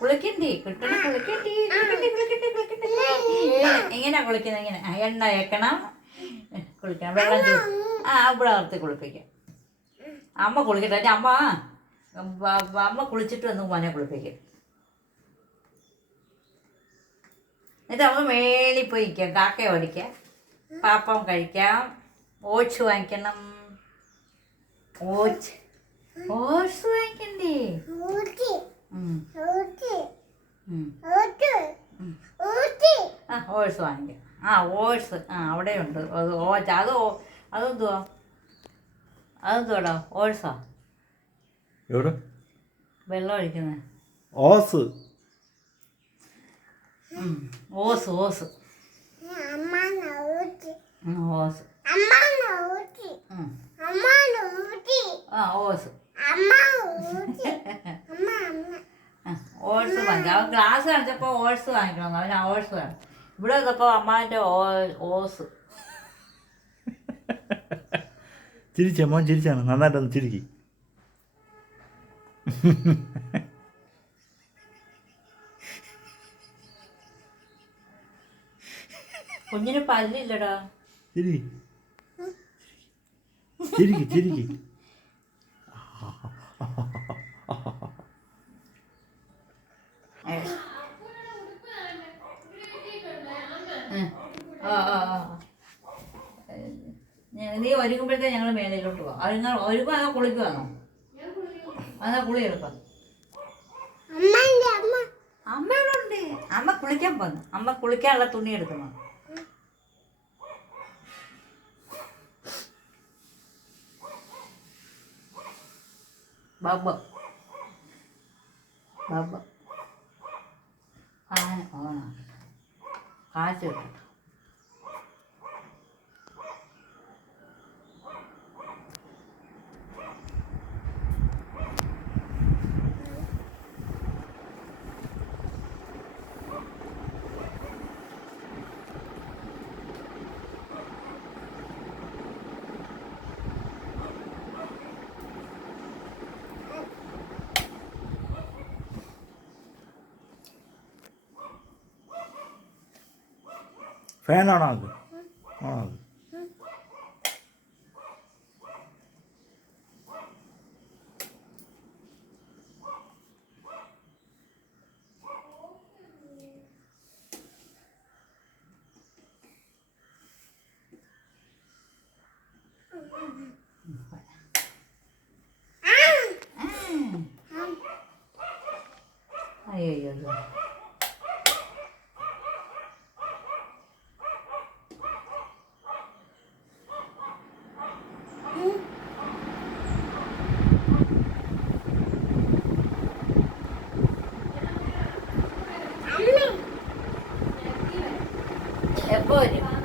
കുളിക്കണ്ടേ കുട്ടനെ കുളിക്കണ്ടേ എങ്ങനെയാ കുളിക്കുന്നത് ഇങ്ങനെ എണ്ണ വെക്കണം കുളിക്കണം വെള്ളം ഇവിടെ നിർത്തി കുളിപ്പിക്കാം അമ്മ കുളിക്കട്ടെ അമ്മ കുളിച്ചിട്ട് വന്ന് മോനെ കുളിപ്പിക്കും എന്നിട്ട് നമുക്ക് മേളിൽ പോയി നിൽക്കാം കാക്ക ഓടിക്കാം പാപ്പം കഴിക്കാം ഓട്സ് വാങ്ങിക്കണം ഓട്സ് വാങ്ങിക്കണ്ടേ ഓട്സ് വാങ്ങിക്കാം ഓട്സ് അവിടെയുണ്ട് അതെന്തുവാ അതെന്തുവാടാ ഓട്സാ എവിടെ വെള്ളം ഒഴിക്കുന്നത് ഓസ് ഓസ് ഓസ് ഓസ് ഓസ് ഓട്സ് വാങ്ങിക്കാം അവൻ ഗ്ലാസ് കാണിച്ചപ്പോൾ ഓട്സ് വാങ്ങിക്കണം അവൻ ഓട്സ് വേണം ഇവിടെ വന്നപ്പോൾ അമ്മാൻ്റെ ഓസ് ചിരിച്ചേ മോൻ ചിരിച്ചാണ് നന്നായിട്ടൊന്ന് ചിരിക്കി കുഞ്ഞിന് പല്ലില്ലടാ ചിരിക്കി ചിരിക്കി ചിരിക്കി നീ ഒരുങ്ങുമ്പോഴത്തേ ഞങ്ങൾ മേലയിലോട്ട് പോവാം ഒരുങ്ങും അതോ കുളിക്കുവാണോ അതാ കുളി എടുക്കാം അമ്മ ഇവിടെ ഉണ്ട് അമ്മ കുളിക്കാൻ പോന്നു അമ്മ കുളിക്കാനുള്ള തുണി എടുക്കുന്നു ബാബ ബാബ ഫാൻ ഓണാക്കട്ടെ കാറ്റ് കിട്ടട്ടെ ഫാൻ ഓണാക്ക് ഓണാക്ക് അയ്യോ എപ്പോ വരും